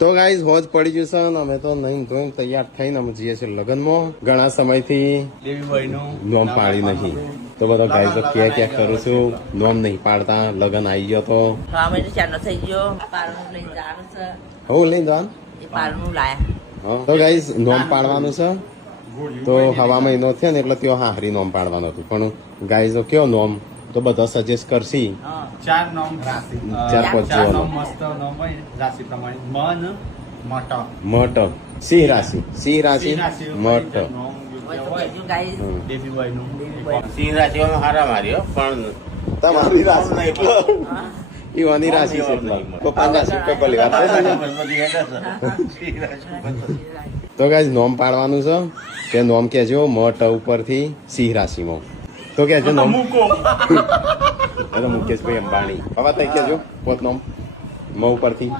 તો ગાઈઝ હોજ પડી જશે ને અમે તો નહીં ધોઈને તૈયાર થઈને અમે જઈએ છીએ લગ્નમાં. ઘણા સમયથી નોમ પાડી નહીં તો બધા ગાઈઝ ક્યાં કરું છું નોમ નહીં પાડતા. લગ્ન આવી ગયો તો થઈ ગયો પારનું લઈને જવાનું છે. હું લઈને જવાનું એ પારનું લાયા. તો ગાઈઝ નોમ પાડવાનું છે. તો હવા મહિનો થયો ને એટલે ત્યાં હાહરી નોમ પાડવાનું હતું. પણ ગાઈઝો કયો નોમ તો બધા સજેસ્ટ કરશી. ચાર નોમ રાશિ ચાર પાંચ ચાર જેવો નોમ નોમ. મસ્ત નોમ હોય રાશિ પ્રમાણે મન મટ મટ સિંહ રાશિ સિંહ રાશિ મટ. બેબી બોય નું સિંહ રાશિમાં હારા માર્યો પણ તમારી રાશિ એટલો ઈવાની રાશિ છે એટલો પપ્પા રાશિ પેપર વાત તો ગાઈઝ નોમ પાડવાનું છે કે નોમ કેજો મટ ઉપરથી સિંહ રાશિમાં. તો કેજો નોમ મૂકો મુકેશભાઈ અંબાણી હવે તઈ કેજો પોત નોમ મ ઉપરથી